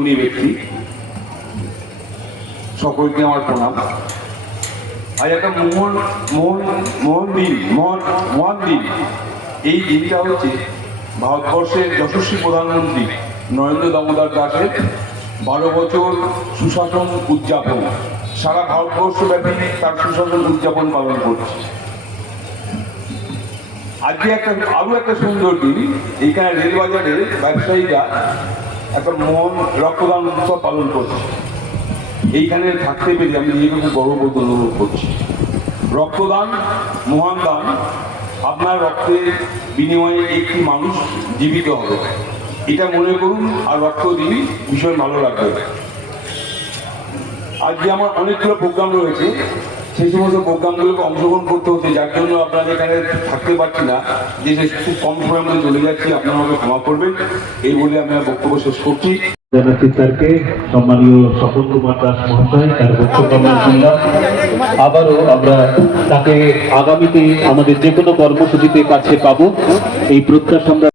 উনি ব্যক্তি সকলকে আমার প্রণাম। আজ একটা মহান দিন। এই দিনটা হচ্ছে ভারতবর্ষের যশস্বী প্রধানমন্ত্রী নরেন্দ্র দামোদর দাসের 12 বছর সুশাসন উদযাপন। সারা ভারতবর্ষব্যাপী তার সুশাসন উদযাপন পালন করছে। আজকে আরো একটা সুন্দর দিন, এইখানে রেলবাজারে ব্যবসায়ীরা একটা মহান রক্তদান উৎসব পালন করছে। এইখানে থাকতে পেরে আমি নিজেকে খুব গর্ববোধ অনুভব করছি। রক্তদান মহান দান। আপনার রক্তের বিনিময়ে একটি মানুষ জীবিত হবে, এটা মনে করুন আর রক্ত দিন, ভীষণ ভালো লাগবে। আজকে আমার অনেকগুলো প্রোগ্রাম রয়েছে, সেই সমস্ত প্রোগ্রামগুলোকে অংশগ্রহণ করতে হচ্ছে, যার জন্য আপনারা এখানে থাকতে পারছি না। যে খুব কম সময়ের মধ্যে চলে যাচ্ছি, আপনারা আমাকে ক্ষমা করবেন। এই বলে আমি বক্তব্য শেষ করছি। জানাচ্ছি স্যারকে, সম্মানীয় স্বপন কুমার দাস মহাশয় তার বক্তব্য শুনলাম। আবারও আমরা তাকে আগামীতে আমাদের যে কোনো কর্মসূচিতে কাছে পাবো, এই প্রত্যাশা আমরা